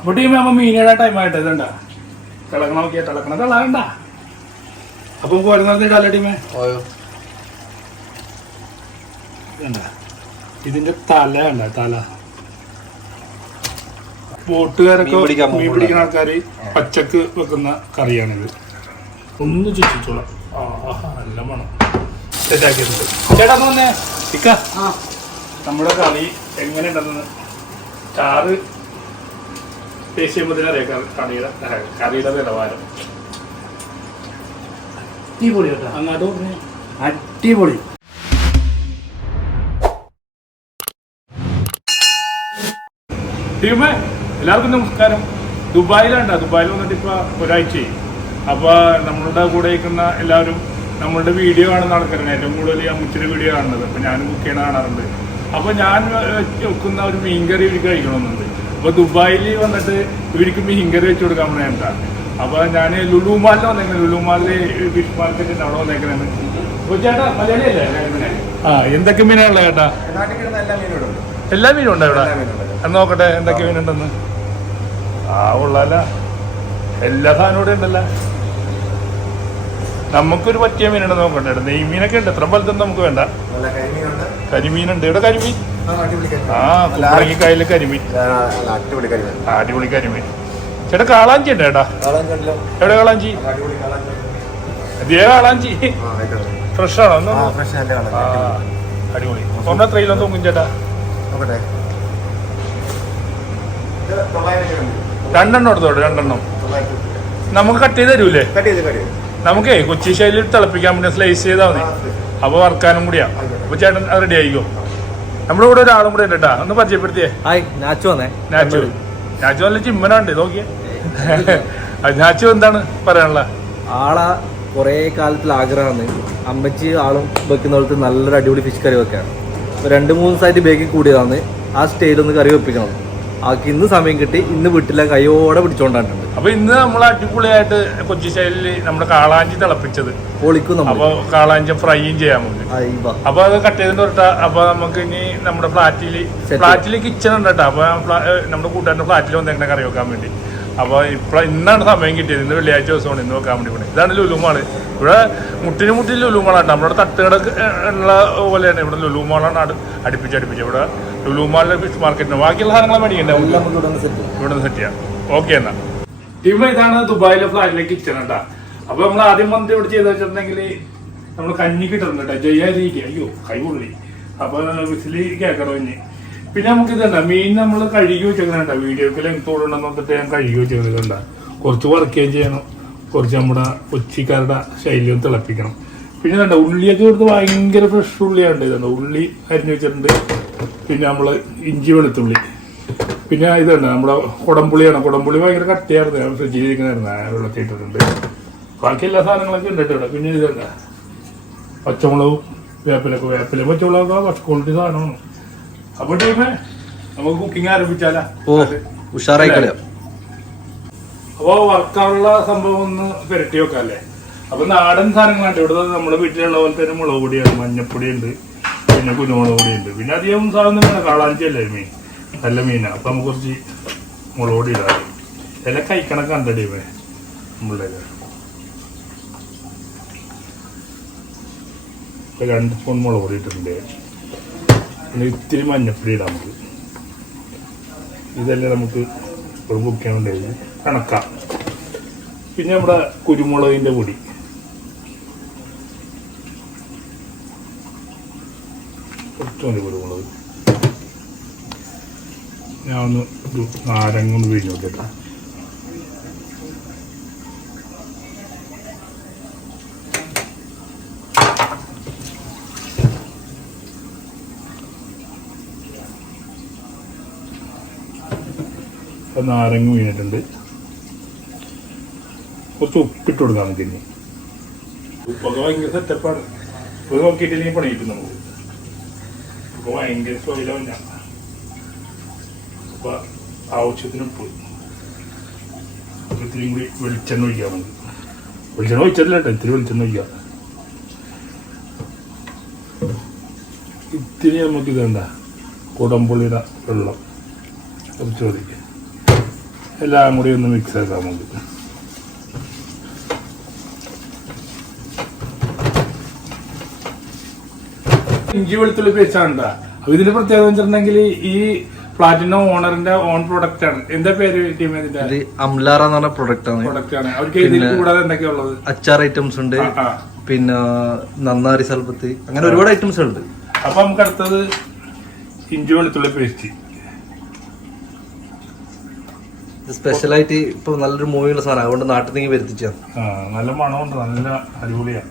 അപ്പൊ ടീം നമ്മ മീനിയുടെ ടൈം ആയിട്ട് ഇതണ്ട? തിളക്കണ നോക്കിയാ തിളക്കണ. തിളകണ്ട അപ്പൊ പോരുന്നത് ഇടാലോ ടീമേ ഓയോ. ഇതിന്റെ തല ഉണ്ട തല. ബോട്ടുകാരൊക്കെ മീൻ പിടിക്കാൻ മീൻ പിടിക്കുന്ന ആൾക്കാര് പച്ചക്ക് വെക്കുന്ന കറിയാണിത്. ഒന്ന് ചുറ്റിച്ചോളാം. ആഹാ നല്ല മണം. സെറ്റാക്കിയിട്ടുണ്ട്. ചേട്ടാ ഒന്ന് വന്നേ. ഇക്ക. നമ്മുടെ കളി എങ്ങനെയുണ്ടെന്ന്. ചാറ് ചെയ്യുമ്പോൾ അറിയാം കറിയുടെ കറിയുടെ നിലവാരം അടിപൊളി കേട്ടോ അടിപൊളി ടീമേ എല്ലാവർക്കും നമസ്കാരം ദുബായിലാണ്ട ദുബായിൽ വന്നിട്ട് ഇപ്പൊ ഒരാഴ്ചയായി അപ്പൊ നമ്മളുടെ കൂടെ ഇരിക്കുന്ന എല്ലാവരും നമ്മളുടെ വീഡിയോ കാണുന്ന ആൾക്കാരാണ് ഏറ്റവും കൂടുതൽ ഞാൻ മുച്ചിരി വീഡിയോ കാണുന്നത് അപ്പൊ ഞാനും കുക്ക് ചെയ്യണ കാണാറുണ്ട് അപ്പൊ ഞാൻ വെക്കുന്ന ഒരു മീൻകറി ഒരു കഴിക്കണമെന്നുണ്ട് അപ്പൊ ദുബായിൽ വന്നിട്ട് ഇവർക്ക് ഹിങ്കറി വെച്ച് കൊടുക്കാൻ വേണ്ട അപ്പൊ ഞാൻ ലുലുമാലിൽ വന്നേക്കുന്നത് ലുലുമാലിൽ ഫിഷ് മാർക്കറ്റിന്റെ അവിടെ വന്നേക്കുന്നത് അപ്പൊ ചേട്ടാ മലയാളിയല്ലേ ആ എന്തൊക്കെ മീനാണല്ലോ ചേട്ടാ? എല്ലാ മീനും ഉണ്ട് ഇവിടെ? എല്ലാ മീനും ഉണ്ട്. എന്ന് നോക്കട്ടെ എന്തൊക്കെ മീനുണ്ടെന്ന്. ആ ഉള്ളല്ല എല്ലാ സാധനവും ഇവിടെ ഉണ്ടല്ല. നമുക്കൊരു പറ്റിയ മീനുണ്ട് നോക്കണ്ടേ നെയ്മീനൊക്കെ ഉണ്ട്. എത്ര പോലത്തെ നമുക്ക് വേണ്ട. കരിമീനുണ്ട്. ഇവിടെ കരിമീൻ. ആ, അടിപൊളി കരിമീൻ. അടിപൊളി കരിമീൻ. അടിപൊളി കരിമീൻ. ചേട്ടാ കാളാഞ്ചി ഉണ്ട് ചേട്ടാ എവിടെ കാളാഞ്ചി? അതേ കാളാഞ്ചി. ഫ്രഷ് ആണോ? ഒന്ന്. അടിപൊളി. സ്വർണ ത്രയിലോ തൂങ്ങും ചേട്ടാ. രണ്ടെണ്ണം എടുത്തോട്ടെ രണ്ടെണ്ണം. നമുക്ക് കട്ട് ചെയ്ത് തരൂലേ. നമുക്കേ കൊച്ചി ശൈലിയിൽ തിളപ്പിക്കാൻ വേണ്ടി സ്ലൈസ് ചെയ്താൽ മതി. ആ, അപ്പൊ വറക്കാനും കൂടിയാ. അപ്പൊ ചേട്ടൻ റെഡി ആയിക്കോ? നമ്മുടെ കൂടെ ഒരാളും കൂടെ ഉണ്ട് കേട്ടാ ഒന്ന് പരിചയപ്പെടുത്തിയേ. ഹായ് നാച്ചു വന്നേ. നാച്ചു. നാച്ചു നല്ല ചിമ്മനുണ്ട് നോക്കിയേ. നാച്ചു എന്താണ് പറയാനുള്ള? ആളാ കുറേ കാലത്തിൽ ആഗ്രഹമാണ്. അമ്മച്ചി ആളും വെക്കുന്ന പോലത്തെ നല്ലൊരു അടിപൊളി ഫിഷ് കറി വെക്കാണ് രണ്ട് മൂന്ന് ദിവസമായിട്ട് ബേക്കിൽ കൂടിയതാണ്. ആ സ്റ്റേജിൽ ഒന്ന് കറി വെപ്പിക്കണം. ആൾക്ക് ഇന്ന് സമയം കിട്ടി ഇന്ന് വീട്ടിലെ കൈയോടെ പിടിച്ചോണ്ടായിട്ടുണ്ട് അപ്പൊ ഇന്ന് നമ്മൾ അടിപൊളിയായിട്ട് കൊച്ചി ശൈലി നമ്മുടെ കാളാഞ്ചി തിളപ്പിച്ചത്. പൊളിക്കും നമ്മൾ അപ്പൊ കാളാഞ്ചി ഫ്രൈയും ചെയ്യാൻ നമുക്ക് അപ്പൊ അത് കട്ട് ചെയ്തിട്ട് തൊട്ടാ അപ്പൊ നമുക്ക് ഇനി നമ്മുടെ ഫ്ലാറ്റിൽ ഫ്ലാറ്റിൽ കിച്ചൺ ഉണ്ട് കേട്ടോ അപ്പൊ നമ്മുടെ കൂട്ടുകാരന്റെ ഫ്ലാറ്റിൽ വന്നേക്കണ കറി വെക്കാൻ വേണ്ടി. അപ്പൊ ഇപ്പൊ ഇന്നാണ് സമയം കിട്ടിയത്. ഇന്ന് വെള്ളിയാഴ്ച ദിവസമാണ്. ഇന്ന് വെക്കാൻ വേണ്ടി പോണേ. ഇതാണ് ലുലുമാണ് ഇവിടെ മുട്ടിന് മുട്ടിൽ ലുലുമാളാണ് നമ്മുടെ തട്ടുകട ഉള്ള പോലെയാണ്. ഇവിടെ ലുലുമാളാണ് അടു അടുപ്പിച്ച് അടുപ്പിച്ച്. ഇവിടെ ലുലുമാളിലെ ഫിഷ് മാർക്കറ്റിന് ബാക്കിയുള്ള സാധനങ്ങൾ മേടിക്കണ്ടേ? ഇവിടെ നിന്ന് സെറ്റ് ചെയ്യാം. ഓക്കെ എന്നാ. ഇവിടെ ഇതാണ് ദുബായിലെ ഫ്ലാറ്റിലെ കിച്ചൺ കേട്ടാ അപ്പൊ നമ്മൾ ആദ്യം വന്നത് ഇവിടെ ചെയ്ത് വെച്ചിട്ടുണ്ടെങ്കിൽ നമ്മൾ കഞ്ഞി കിട്ടുന്നുണ്ട് കേട്ടോ ജയ്യാതിരിക്കുക അയ്യോ കൈ പൊള്ളി. അപ്പൊ വിസിലി കേൾക്കണോ ഇനി? പിന്നെ നമുക്ക് ഇതുണ്ട മീൻ നമ്മൾ കഴുകി വെച്ചേക്കണ വീഡിയോക്ക് ലെങ്ത് ഉണ്ടെന്ന് പറഞ്ഞിട്ട് ഞാൻ കഴുകി വെച്ചേക്കുന്നുണ്ട് കുറച്ച് വർക്കുകയും ചെയ്യണം. കുറച്ച് നമ്മുടെ കൊച്ചിക്കാരുടെ ശൈലിയും തിളപ്പിക്കണം. പിന്നെ ഇതുണ്ട് ഉള്ളിയൊക്കെ കൊടുത്ത് ഭയങ്കര ഫ്രഷ് ഉള്ളിയാണ് ഇതുണ്ട് ഉള്ളി അരിഞ്ഞു വെച്ചിട്ടുണ്ട്. പിന്നെ നമ്മൾ ഇഞ്ചി വെളുത്തുള്ളി. പിന്നെ ഇതുണ്ട് നമ്മുടെ കുടംപുളിയാണ്. കുടംപുളി ഭയങ്കര കട്ടിയായിരുന്നു. ഞാൻ ഫ്രിഡ്ജിൽ ഇരിക്കണായിരുന്നു വെള്ളത്തിൽ ഇട്ടിട്ടുണ്ട്. ബാക്കി എല്ലാ സാധനങ്ങളൊക്കെ ഉണ്ട് ഇവിടെ. പിന്നെ ഇതുണ്ട് പച്ചമുളകും വേപ്പിലൊക്കെ. വേപ്പിലും പച്ചമുളകൊക്കെ ഫസ്റ്റ് ക്വാളിറ്റി സാധനമാണ്. അപ്പൊ ടീമേ നമുക്ക് കുക്കിംഗ് ആരംഭിച്ചാലാ? ഓ ഉഷാറായി കളയാം. അപ്പൊ വർക്കാനുള്ള സംഭവം ഒന്ന് പുരട്ടി വെക്കാല്ലേ അപ്പൊ നാടൻ സാധനങ്ങളുണ്ട്. ഇവിടെ നമ്മുടെ വീട്ടിലുള്ള പോലെ തന്നെ മുളക് പൊടിയാണ് മഞ്ഞപ്പൊടി ഉണ്ട് പിന്നെ കുരുമുളക് പൊടി ഉണ്ട് പിന്നെ അധികം സാധനം വേണം കാളാഞ്ചി അല്ലേ മീൻ നല്ല മീനാണ് അപ്പൊ നമുക്ക് കുറച്ച് മുളക് പൊടി ഇടാം. എല്ലാം കഴിക്കണൊക്കെ കണ്ടടി വേ നമ്മളുടെ രണ്ട് സ്പൂൺ മുളക് പൊടി ഇട്ടിട്ടുണ്ട്. ഇത്തിരി മഞ്ഞപ്പൊടി ഇടാം നമുക്ക്. ഇതെല്ലാം നമുക്ക് ഒരു കുക്ക് ചെയ്യാൻ കണക്കാം. പിന്നെ നമ്മുടെ കുരുമുളകിന്റെ പൊടി. കുറച്ച് കുരുമുളക്. ഞാൻ ഒന്ന് നാരങ്ങ ഒന്ന് പിഴിഞ്ഞ് നാരങ്ങ വീണിട്ടുണ്ട്. കുറച്ച് ഉപ്പിട്ട് കൊടുക്കാം നമുക്ക് ഇനി. ഭയങ്കര സെറ്റപ്പാണ്. ഇത് നോക്കിയിട്ടില്ലെങ്കിൽ നമുക്ക്. ഉപ്പ് ഭയങ്കര സ്വയിലല്ല അപ്പൊ ആവശ്യത്തിന് ഉപ്പ്. ഇത്തിരി കൂടി വെളിച്ചെണ്ണ ഒഴിക്കാം നമുക്ക്. വെളിച്ചെണ്ണ ഒഴിച്ചിട്ടില്ല കേട്ടോ. ഇത്തിരി വെളിച്ചെണ്ണ ഒഴിക്കാം. ഇത്തിരി നമുക്ക് ഇതേണ്ട കുടംപുള്ളിയുടെ വെള്ളം. കുറച്ച് മതി. എല്ലാം കൂടി ഒന്ന് മിക്സ് ആക്കാം നമുക്ക് ഇഞ്ചി വെളുത്തുള്ളി പേസ്റ്റാണ് ആണ് അപ്പൊ ഇതിന്റെ പ്രത്യേകത വെച്ചിട്ടുണ്ടെങ്കിൽ ഈ പ്ലാറ്റിനോ ഓണറിന്റെ ഓൺ പ്രൊഡക്റ്റ് ആണ്. എന്താ പേര് ടീം ഇതിന്റെ? അംലാറ എന്ന് പറഞ്ഞ പ്രൊഡക്റ്റ് ആണ്. പ്രൊഡക്റ്റ് ആണ്. അവർക്ക് ഇതിൽ കൂടാതെ എന്തൊക്കെയാ ഉള്ളത്? അച്ചാർ ഐറ്റംസ് ഉണ്ട്. പിന്നെ നന്നാരി സൽപ്പത്ത് അങ്ങനെ ഒരുപാട് ഐറ്റംസ് ഉണ്ട്. അപ്പൊ നമുക്ക് അടുത്തത് ഇഞ്ചി വെളുത്തുള്ളി പേസ്റ്റ് സ്പെഷ്യലായിട്ട് ഇപ്പൊ നല്ലൊരു മൂവിയുള്ള സാധനം. അതുകൊണ്ട് നാട്ടിൽ നിന്ന് വരുത്തിച്ചാ നല്ല മണമുണ്ട്. നല്ല അടിപൊളിയാണ്.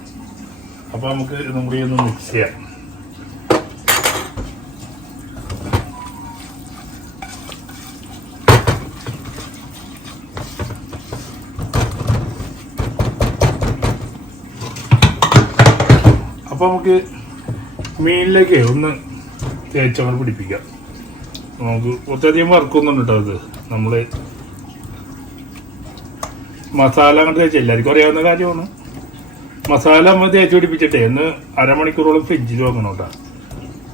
അപ്പൊ നമുക്ക് ഇതും കൂടി ഒന്ന് മിക്സ് ചെയ്യാം. അപ്പൊ നമുക്ക് മീനിലേക്ക് ഒന്ന് തേച്ചങ്ങനെ പിടിപ്പിക്കാം. നമുക്ക് ഒത്തിരിയധികം വർക്കൊന്നും കേട്ടോ അത് നമ്മൾ മസാല അങ്ങോട്ട് തേച്ച് എല്ലാവർക്കും അറിയാവുന്ന കാര്യമാണ്. മസാല നമ്മൾ തേച്ച് പിടിപ്പിച്ചിട്ടേ ഒന്ന് അരമണിക്കൂറോളം ഫ്രിഡ്ജിൽ വെക്കണം കേട്ടോ.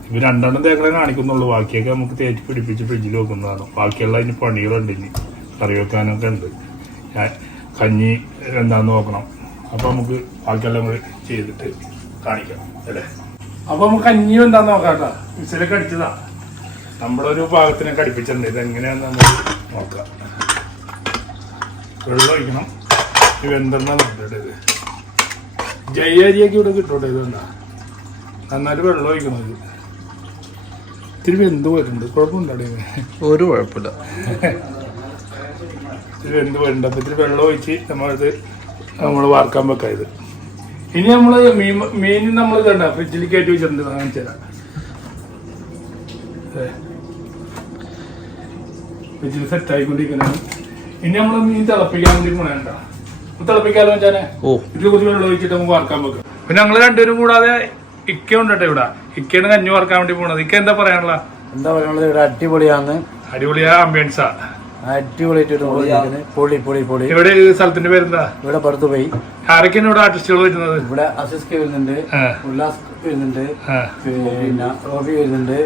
ഇപ്പം രണ്ടെണ്ണം തേക്കണേ കാണിക്കുന്നുള്ളൂ ബാക്കിയൊക്കെ നമുക്ക് തേച്ച് പിടിപ്പിച്ച് ഫ്രിഡ്ജിൽ വെക്കുന്നതാണ്. ബാക്കിയുള്ള അതിന് പണികളുണ്ട് ഇനി കറി വെക്കാനൊക്കെ ഉണ്ട്. കഞ്ഞി എന്താന്ന് നോക്കണം. അപ്പോൾ നമുക്ക് ബാക്കിയെല്ലാം കൂടി ചെയ്തിട്ട് കാണിക്കാം അല്ലേ? അപ്പോൾ നമുക്ക് കഞ്ഞി എന്താന്ന് നോക്കാം കേട്ടോ. മിക്സിലൊക്കെ അടിച്ചതാ. നമ്മളൊരു പാകത്തിനൊക്കെ അടിപ്പിച്ചിട്ടുണ്ട്. ഇതെങ്ങനെയാണെന്ന് നമുക്ക് നോക്കാം. വെള്ളം ഒഴിക്കണം വെന്തെണ്ണ ഇത്. ജയ അരിയൊക്കെ ഇവിടെ കിട്ടോട്ടെ ഇതുകൊണ്ട നന്നായിട്ട് വെള്ളം ഒഴിക്കണം ഇത് ഇത്തിരി വെന്ത് പോയിട്ടുണ്ട്. കുഴപ്പമുണ്ടോ ഒരു കുഴപ്പമില്ല. ഇത്തിരി വെന്ത് പോയിട്ടുണ്ട്. അപ്പം ഇത്തിരി വെള്ളം ഒഴിച്ച് നമ്മളിത് നമ്മൾ വാർക്കാൻ വെക്കാം ഇത് ഇനി നമ്മൾ മീൻ മീൻ നമ്മൾ കണ്ട? ഫ്രിഡ്ജിൽ കയറ്റി വെച്ചിട്ടുണ്ട്. കാണിച്ചു തരാം. ഫ്രിഡ്ജിൽ സെറ്റ് ആയിക്കൊണ്ടിരിക്കുന്നത് ഇനി നമ്മൾ മീൻ തിളപ്പിക്കാൻ വേണ്ടി പോണേണ്ട. തിളപ്പിക്കാലോ ഞാൻ ഓ. ഇതിൽ കുറച്ച് വെള്ളം ഒഴിച്ചിട്ട് നമുക്ക് വറക്കാൻ വെക്കാം. പിന്നെ ഞങ്ങൾ രണ്ടുപേരും കൂടാതെ ഇക്ക ഉണ്ട് കേട്ടോ ഇവിടെ. ഇക്കയാണ് കഞ്ഞു വറക്കാൻ വേണ്ടി പോണത്. ഇക്ക എന്താ പറയാനുള്ള? എന്താ പറയാനുള്ളത്? ഇവിടെ അടിപൊളിയാണ് അടിപൊളിയാ ആംബിയൻസാ അടിപൊളിയായിട്ട് പൊളി പൊളി പൊളി. ഇവിടെ ഈ സ്ഥലത്തിന്റെ പേരെന്താ? ഇവിടെ പുറത്തു പോയി. ആരൊക്കെയാണ് ഇവിടെ ആർട്ടിസ്റ്റുകൾ വരുന്നത്? ഇവിടെ വരുന്നുണ്ട് ഉല്ലാസ് വരുന്നുണ്ട് പിന്നെ റോബി വരുന്നുണ്ട്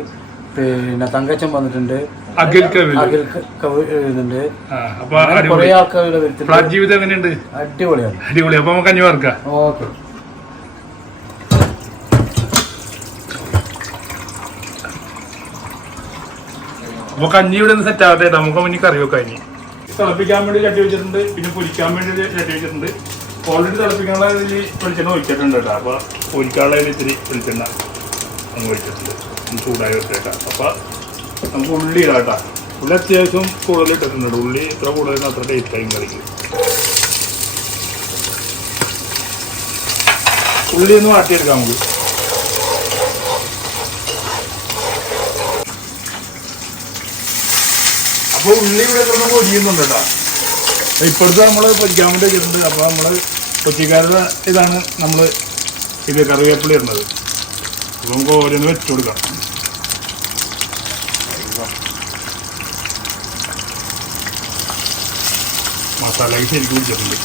പിന്നെ തങ്കച്ചൻ വന്നിട്ടുണ്ട്. അഖിൽ കവി അഖിൽ കവി എഴുതുന്നുണ്ട്. കുറെ ഫ്ലാറ്റ് ജീവിതം എങ്ങനെയുണ്ട്? അടിപൊളിയാണ്. അടിപൊളി. അപ്പൊ നമുക്ക് അഞ്ഞു വറക്കാം ഓക്കെ. അപ്പൊ കഞ്ഞി ഇവിടെ നിന്ന് സെറ്റ് ആവട്ടെ നമുക്ക് ഇനി കറി വെക്കാം ഇനി. തിളപ്പിക്കാൻ വേണ്ടി ചട്ടി വെച്ചിട്ടുണ്ട്. പിന്നെ പൊരിക്കാൻ വേണ്ടി ചട്ടി വെച്ചിട്ടുണ്ട്. ഓൾറെഡി തിളപ്പിക്കാനുള്ള ഇതിൽ വെളിച്ചെണ്ണ ഒഴിച്ചിട്ടുണ്ട് കേട്ടോ. അപ്പൊ പൊരിക്കാനുള്ള ഇതിൽ ഇത്തിരി വെളിച്ചെണ്ണ അങ്ങ് ഒഴിച്ചിട്ടുണ്ട്. ചൂടായി വെച്ചേക്കാം അപ്പൊ നമുക്ക് ഉള്ളി ഇടാം ഉള്ളി അത്യാവശ്യം കൂടുതൽ ഇട്ടിട്ടുണ്ട്. ഉള്ളി ഇത്ര കൂടുതൽ അത്ര ടേസ്റ്റ് ആയും കറിക്ക് ഉള്ളി ഒന്ന് വാട്ടിയെടുക്കാം നമുക്ക്. അപ്പോൾ ഉള്ളി ഇവിടെ കിടന്ന് പൊരിയുന്നുണ്ട് കേട്ടോ. ഇപ്പോഴത്തെ നമ്മൾ പൊരിക്കാൻ വേണ്ടി വെച്ചിട്ടുണ്ട്. അപ്പൊ നമ്മൾ കൊച്ചിക്കാരുടെ ഇതാണ് നമ്മൾ ഇത് കറിവേപ്പില ഇടുന്നത്. നമുക്ക് ഓരോന്ന് വെച്ചു കൊടുക്കാം. മസാലയ്ക്ക് ശരിക്കും പിടിച്ചിട്ടുണ്ട്.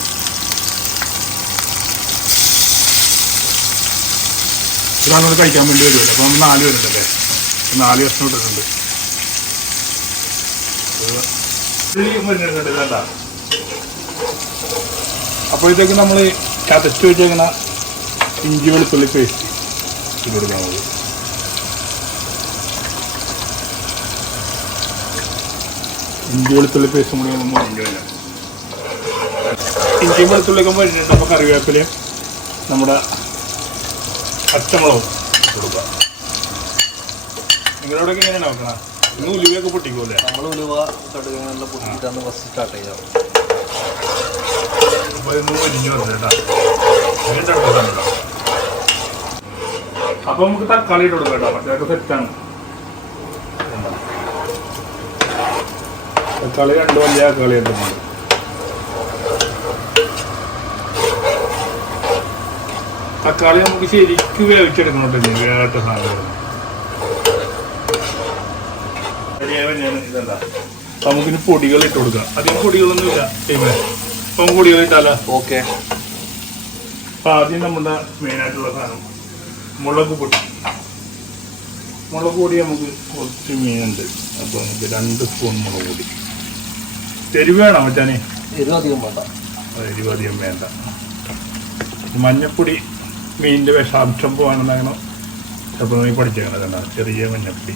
ഇതാണ് ഇവിടെ കഴിക്കാൻ വേണ്ടി വരുമല്ലോ അപ്പൊ നമ്മൾ നാല് പേരുണ്ടല്ലേ നാല് കഷ്ണം ഇട്ടിട്ടുണ്ട്. ഇതണ്ട അപ്പോഴത്തേക്ക് നമ്മൾ ചതച്ച് വെച്ചേക്കണ ഇഞ്ചി വെളുത്തുള്ളി പേസ്റ്റ് മതി ഇഞ്ചി വെളുത്തുള്ളി പേസ്റ്റും കൂടി നമ്മൾ മുറിഞ്ഞു ഇഞ്ചി വെളുത്തുള്ളി ഒക്കെ വരുന്നുണ്ട് അപ്പോൾ കറിവേപ്പിൽ നമ്മുടെ പച്ചമുളകും കൊടുക്കുക. നിങ്ങളോടൊക്കെ എങ്ങനെയാണ് നോക്കണം ഇന്ന് ഉലുവയൊക്കെ പൊട്ടിക്കൂല്ലേ നമ്മൾ ഉലുവ തടുകളെല്ലാം പൊട്ടിയിട്ടാണ് ഫസ്റ്റ് സ്റ്റാർട്ട് ചെയ്യാം അപ്പോൾ ഇന്ന് വലിഞ്ഞു വന്നു കേട്ടാ അതിന്റെ അടുത്ത് കണ്ടോ. അപ്പൊ നമുക്ക് തക്കാളി ഇട്ട് കൊടുക്കാം കേട്ടോ. മറ്റേ സെറ്റാണ്. തക്കാളി രണ്ട് വലിയ തക്കാളി ഉണ്ട് തക്കാളി നമുക്ക് ശരിക്കും വേവിച്ചെടുക്കണം കേട്ടോ വേഗത്തെ സാധനം ഇതെന്താ? നമുക്കിനി പൊടികൾ ഇട്ട് കൊടുക്കാം. അധികം പൊടികളൊന്നും ഇല്ല. ടീമേ അപ്പൊ നമുക്ക് പൊടികൾ ഇട്ടാലോ? ഓക്കെ. അപ്പൊ ആദ്യം നമ്മുടെ മെയിനായിട്ടുള്ള സാധനം. മുളക് പൊടി. മുളക് പൊടി നമുക്ക് കുറച്ച് മീനുണ്ട്. അപ്പോൾ നമുക്ക് രണ്ട് സ്പൂൺ മുളക് പൊടി. എരിവ് വേണം മച്ചാനെ? എരിവധികം വേണ്ട. എരിവധികം വേണ്ട. മഞ്ഞപ്പൊടി മീനിന്റെ വിഷാംശം പോകാണെന്നങ്ങനെ ചിലപ്പോൾ നമ്മൾ പഠിച്ചേക്കണം കണ്ട ചെറിയ മഞ്ഞപ്പൊടി.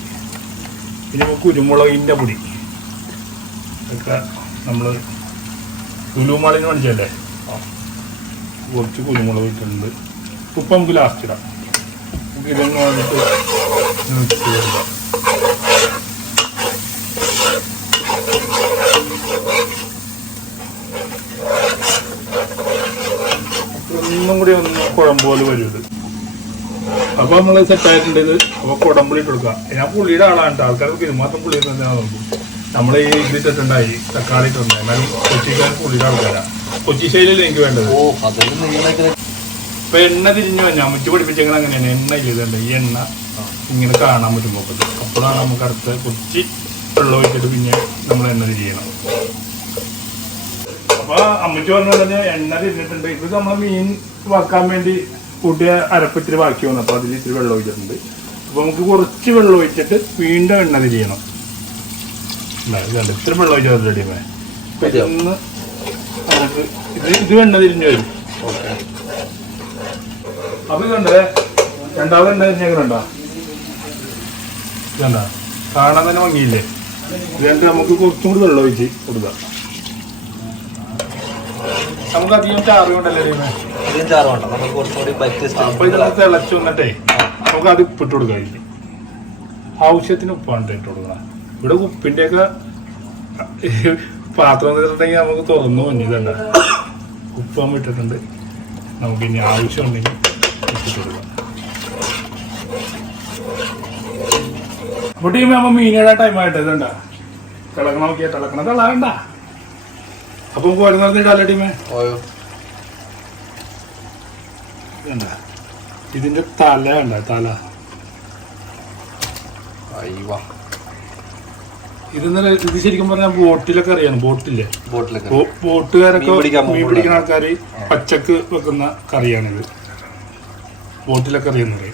പിന്നെ നമുക്ക് കുരുമുളകിന്റെ പൊടി. ഒക്കെ നമ്മൾ കുലുമാളിന് പഠിച്ചല്ലേ കുറച്ച് കുരുമുളക് ഇട്ടിട്ടുണ്ട്. ഉപ്പ് നമുക്ക് ലാസ്റ്റ് ഇടാം. ഇതൊന്ന് വന്നിട്ട് മിക്സ് ചെയ്തെടുക്കാം ഒന്നും കൂടി ഒന്ന് കുഴമ്പോലെ വരും ഇത്. അപ്പൊ നമ്മൾ സെറ്റ് ആയിട്ടുണ്ട് ഇത്. അപ്പൊ കുടമ്പുളി ഇട്ട് കൊടുക്കാം. ഞാൻ പുള്ളിയുടെ ആളാണ്. ആൾക്കാർക്ക് പെരുമാറ്റം പുള്ളി തന്നെയാണ് നോക്കും. നമ്മളെ ഈ ഇതിൽ ഇട്ടിട്ടുണ്ടായി തക്കാളി ഇട്ടുണ്ട് എന്നാലും കൊച്ചിക്കാർ പുള്ളിയുടെ ആൾക്കാരാണ് കൊച്ചി ശൈലിയിൽ എനിക്ക് വേണ്ടത്? ഇപ്പൊ എണ്ണ തിരിഞ്ഞു ഞാൻ മുറ്റി പഠിപ്പിച്ചെങ്കിൽ അങ്ങനെയാണ്. എണ്ണ ഇല്ലതല്ല ഈ എണ്ണ ഇങ്ങനെ കാണാൻ പറ്റും നോക്കത്ത് അപ്പോഴാണ് നമുക്ക് അടുത്ത് കൊച്ചി വെള്ളം ഒഴിച്ചിട്ട് പിന്നെ നമ്മൾ എണ്ണ തിരിയണം. അപ്പൊ അമ്മച്ചി പറഞ്ഞ തന്നെ എണ്ണ തിരിഞ്ഞിട്ടുണ്ട്. ഇത് നമ്മൾ മീൻ വാക്കാൻ വേണ്ടി കൂട്ടിയ അരപ്പിത്തിരി ബാക്കി വന്നു അപ്പൊ അതിൽ ഇത്തിരി വെള്ളം ഒഴിച്ചിട്ടുണ്ട്. അപ്പൊ നമുക്ക് കുറച്ച് വെള്ളം ഒഴിച്ചിട്ട് വീണ്ടും എണ്ണ തിരിയണം. ഇത്തിരി വെള്ളം ഒഴിച്ചാൽ നമുക്ക് ഇത് ഇത് എണ്ണ തിരിഞ്ഞു വരും. ഓക്കെ. അപ്പൊ ഇതുണ്ട് രണ്ടാമത് എണ്ണ തിരിഞ്ഞേക്കുന്നുണ്ടോ ഇതണ്ട? കാണാൻ തന്നെ ഭംഗിയില്ലേ? രണ്ട് നമുക്ക് കുറച്ചും കൂടി വെള്ളം ഒഴിച്ച് കൊടുക്കാം. നമുക്ക് അധികം ചാറ് കൊണ്ടല്ലേ അധികം ചാറ് വേണ്ട. നമുക്ക് കുറച്ചുകൂടി അപ്പൊ തിളച്ച് വന്നിട്ടേ നമുക്ക് അത് ഉപ്പിട്ട് കൊടുക്കാം ആവശ്യത്തിന് ഉപ്പാണ് ഇട്ട് കൊടുക്കണം. ഇവിടെ ഉപ്പിന്റെ ഒക്കെ പാത്രം തീർന്നിട്ടുണ്ടെങ്കിൽ നമുക്ക് തുറന്നു ഉപ്പാൻ വിട്ടിട്ടുണ്ട് ഇട്ടിട്ടുണ്ട്. നമുക്ക് ഇനി ആവശ്യമുണ്ടെങ്കിൽ കൊടുക്കാം അപ്പൊ ടീം മീനുകളുടെ ആയിട്ട് ഇതുണ്ട? തിളക്കണം നോക്കിയാ തിളക്കണം? തിളകണ്ട അപ്പൊ നേരത്തെ ഇടാല്ലേ ടീമേ ഓയോ. ഇതിന്റെ തല കണ്ട? തല. ഇതെന്ന് ഇത് ശരിക്കും പറഞ്ഞാൽ ബോട്ടിലൊക്കെ അറിയാണ് ബോട്ടില്ലേ ബോട്ടിലൊക്കെ ബോട്ടുകാരൊക്കെ മീൻ പിടിക്കുന്ന ആൾക്കാര് പച്ചക്ക് വെക്കുന്ന കറിയാണിത്. ബോട്ടിലൊക്കെ അറിയുന്നത്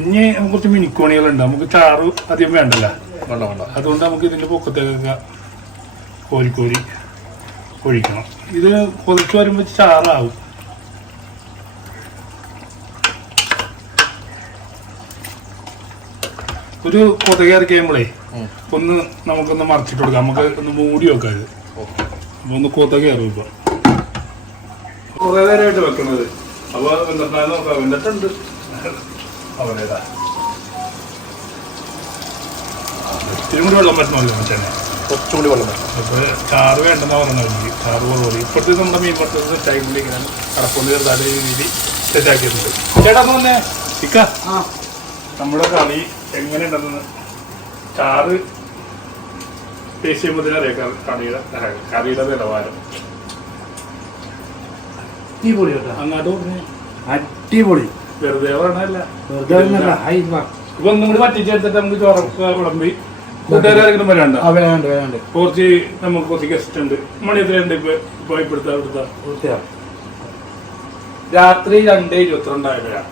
ഇനി നമുക്ക് കുറച്ച് മിനിക്കോണികളുണ്ട്. നമുക്ക് ചാറ് അധികം വേണ്ടല്ല. വേണ്ട വേണ്ട. അതുകൊണ്ട് നമുക്ക് ഇതിന്റെ പൊക്കത്തേക്കൊക്കെ കോരി കോരി ഒഴിക്കണം. ഇത് കൊതിച്ച് വരുമ്പോൾ ചാറാവും. ഒരു കൊതക് ഇറക്കി കഴിയുമ്പോഴേ ഒന്ന് നമുക്കൊന്ന് മറിച്ചിട്ട് കൊടുക്കാം. നമുക്ക് ഒന്ന് മൂടി വെക്കാം ഇത്. അപ്പൊ ഒന്ന് കൊത കയറും ഇപ്പൊ. കുറേ നേരമായിട്ട് വെക്കുന്നത് അപ്പൊ വെന്തിട്ടാന്ന് നോക്കാം. വെന്തിട്ടുണ്ട് അവനേതാ? ഇത്തിരി കൂടി വെള്ളം പറ്റണമല്ലോ മച്ചാനെ കുറച്ചും കൂടി വെള്ളം വേണം അപ്പൊ ചാറ് വേണ്ടെന്നാ പറഞ്ഞത് ചാറ് കുറവ് ഇപ്പോഴത്തെ നമ്മുടെ മീൻ പറ്റുന്നത് ടൈമിൽ ഇങ്ങനെ. കടപ്പൊന്ന് ചെറുതായിട്ട് രീതിയിൽ സെറ്റാക്കിയിട്ടുണ്ട് ചേട്ടാ വന്നേ. ഇക്ക. നമ്മുടെ കളി എങ്ങനെയുണ്ടെന്ന് ചാറ് ടേസ്റ്റ് ചെയ്യുമ്പോൾ തന്നെ അറിയാം. കറിയുടെ കറിയുടെ നിലവാരം. അടിപൊളി കേട്ടോ. അങ്ങോട്ട് പറഞ്ഞു അടിപൊളി. വെറുതെ ഒന്നുമല്ല. ഹൈ. ഇപ്പൊ ഒന്നും കൂടി നമുക്ക് ചോറൊക്കെ വിളമ്പി. കൂട്ടുകാരെങ്കിലും വരാണ്ട ആ, വേണ്ട വേണ്ട. കുറച്ച് നമുക്ക് കുറച്ച് ഗസ്റ്റ് ഉണ്ട്. മണി എത്രയുണ്ട് ഇപ്പൊ ഇപ്പൊ ഇവിടുത്തെ ഇവിടുത്തെ രാത്രി രണ്ടേ ഇരുപത്തിരണ്ടായിരം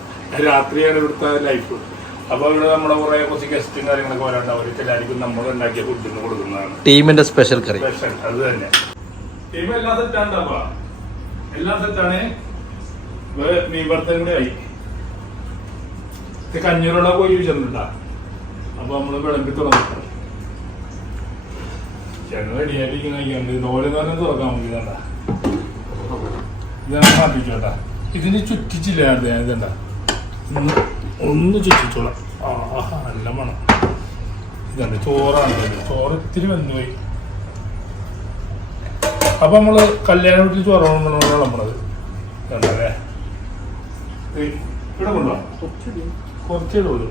രാത്രിയാണ് ഇവിടുത്തെ ലൈഫ് അപ്പൊ ഇവിടെ നമ്മുടെ കുറെ കുറച്ച് ഗസ്റ്റും കാര്യങ്ങളൊക്കെ വരാണ്ടാവും എല്ലാവർക്കും നമ്മൾ ഉണ്ടാക്കിയ ഫുഡിന് കൊടുക്കുന്നതാണ്. ടീമിന്റെ സ്പെഷ്യൽ കറി. സ്പെഷ്യൽ അത് തന്നെ. ടീം എല്ലാ സെറ്റാണ്ടാവാ എല്ലാം സെറ്റാണ് മീൻ വറുത്തതും കൂടെ ആയി. ഇത് കഞ്ഞൂറുള്ള പോയി ചെന്നിട്ട. അപ്പൊ നമ്മൾ വിളമ്പി തുടങ്ങി. നമുക്ക് ഇതണ്ട ഇതാണ് ഇതിന് ചുറ്റിച്ചില്ല ഇതണ്ട. ഒന്ന് ചുറ്റിച്ചോളാം. ആഹാ നല്ല മണം. ഇതാണ് ചോറാണ്. ചോറ് ഇത്തിരി വന്നുപോയി. അപ്പൊ നമ്മൾ കല്യാണ വീട്ടിൽ പറഞ്ഞു കണ്ടല്ലേ? ഇത് ഇവിടെ കൊണ്ടുപോകാം കുറച്ചേ ഉള്ളൂ.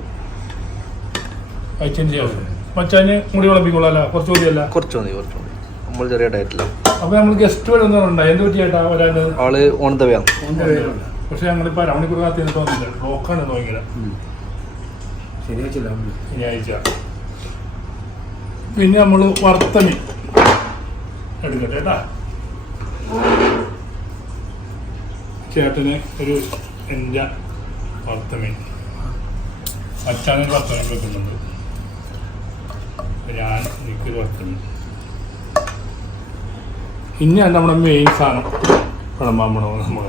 അയച്ചതിന് ശേഷം. മച്ചാന് മുടി വിളമ്പിക്കൊള്ളാല്ല കുറച്ച് മതിയല്ല? കുറച്ച് മതി കുറച്ച് മതി. നമ്മൾ ചെറിയ ഡയറ്റില്ല അപ്പൊ നമ്മൾ ഗസ്റ്റ് വരുന്നുണ്ട് എന്ത് പറ്റിയേട്ടാ വരാൻ ആൾ ഓൺ ദ വേ ആണ് പക്ഷെ ഞങ്ങളിപ്പോ അരമണിക്കൂർ കാത്തി നിന്നിട്ട് വന്നില്ല ബ്ലോക്കാണ് നോക്കില്ല ശനിയാഴ്ച ശനിയാഴ്ച. പിന്നെ നമ്മൾ വറുത്ത മീൻ എടുക്കട്ടെ കേട്ടാ? ചേട്ടന് ഒരു എന്റെ വറുത്ത മീൻ അച്ഛനും വറുത്ത മീൻ വെക്കുന്നുണ്ട് ഞാൻ എനിക്കൊരു വറുത്ത മീൻ ഇനിയാണ് നമ്മുടെ? മെയിൻ സാധനം വിളമ്പാമ്പണോ നമ്മൾ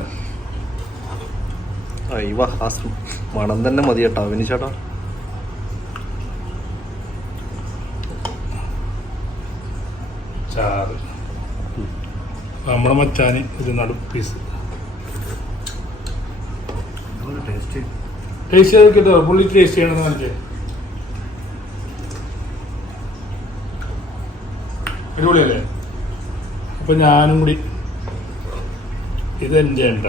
മണം തന്നെ മതി കേട്ടോ വിനി നമ്മുടെ മച്ചാന് ഒരു നടു പീസ് ടേസ്റ്റ് ചെയ്ത് കിട്ടോ പുള്ളി ടേസ്റ്റ് ചെയ്യണമെന്ന് കാണിച്ചേ അടിപൊളിയല്ലേ? അപ്പൊ ഞാനും കൂടി ഇതെന്റെ ഉണ്ട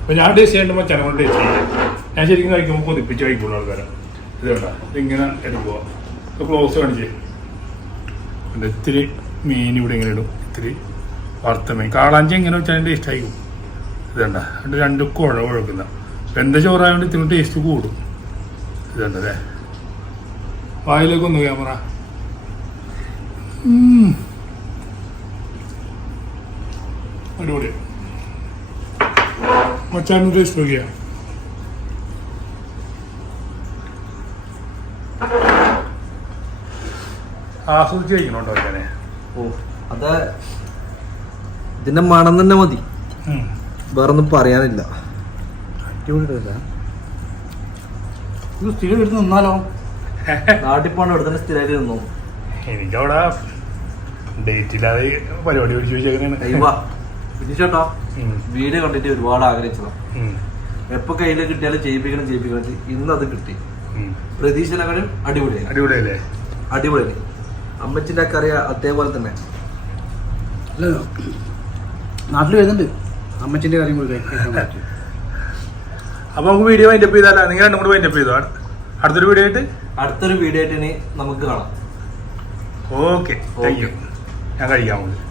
അപ്പൊ ഞാൻ ടേസ്റ്റ് ചെയ്യേണ്ട മച്ചാനെ കൊണ്ട് ടേസ്റ്റ് ചെയ്യാം. ഞാൻ ശരിക്കും കഴിക്കുമ്പോൾ കൊതിപ്പിച്ച് കഴിക്കുള്ളൂ ആൾക്കാരെ. ഇത് വേണ്ട ഇതിങ്ങനെ എടുക്കുക ക്ലോസ് കാണിച്ചേ. ഉണ്ട്. ഇത്തിരി മീൻ ഇവിടെ ഇങ്ങനെ ഇടും. ഇത്തിരി വറുത്ത മീൻ. കാളാഞ്ചി എങ്ങനെ വെച്ചാൽ ടേസ്റ്റ് ആയിരിക്കും. ഇതുണ്ട? എന്നിട്ട് രണ്ട് കുഴ കുഴക്കുന്ന വെന്ത ചോറായതുകൊണ്ട് ഇത്തിരി ടേസ്റ്റ് കൂടും. ഇതുണ്ട് അല്ലേ? വായിലേക്ക് ഒന്ന് ക്യാമറ. അടിപൊളി. മച്ചാൻ ടേസ്റ്റ് നോക്കിയാ. ആസ്വദിച്ച് കഴിക്കണോട്ടോ മച്ചാനെ ഓ അത് ഇതിന്റെ മണം തന്നെ മതി. വേറൊന്നും പറയാനില്ല. ഇത് സ്ഥിരം എടുത്ത് നിന്നാലോ? നാട്ടിൽ പോകണം ഇവിടെ തന്നെ സ്ഥിരമായിട്ട് നിന്നു? എനിക്കവിടെ ഡേറ്റ് ഇല്ലാതെ പരിപാടി പിടിച്ചു ചേട്ടാ ഉം. വീഡിയോ കണ്ടിട്ട് ഒരുപാട് ആഗ്രഹിച്ചതാണ് എപ്പൊ കയ്യിൽ കിട്ടിയാലും ചെയ്യിപ്പിക്കണം ചെയ്യിപ്പിക്കണം. ഇന്ന് അത് കിട്ടി. പ്രതീക്ഷ പ്രതീക്ഷയിലെക്കാളും അടിപൊളിയായി. അടിപൊളിയല്ലേ? അടിപൊളി അമ്മച്ചിന്റെ ഒക്കെ അറിയാം അതേപോലെ തന്നെ. അല്ല നാട്ടിൽ വരുന്നുണ്ട്. അമ്മച്ചിന്റെ കാര്യം കൂടി അപ്പൊ നമുക്ക് വീഡിയോ വൈൻഡപ്പ് ചെയ്താലോ? നിങ്ങൾ രണ്ടും കൂടി വൈൻഡപ്പ് ചെയ്തോ? അടുത്തൊരു വീഡിയോ ആയിട്ട്? അടുത്തൊരു വീഡിയോ ആയിട്ട് ഇനി നമുക്ക് കാണാം. ഓക്കെ താങ്ക് യു ഞാൻ കഴിക്കാൻ പോകുന്നത്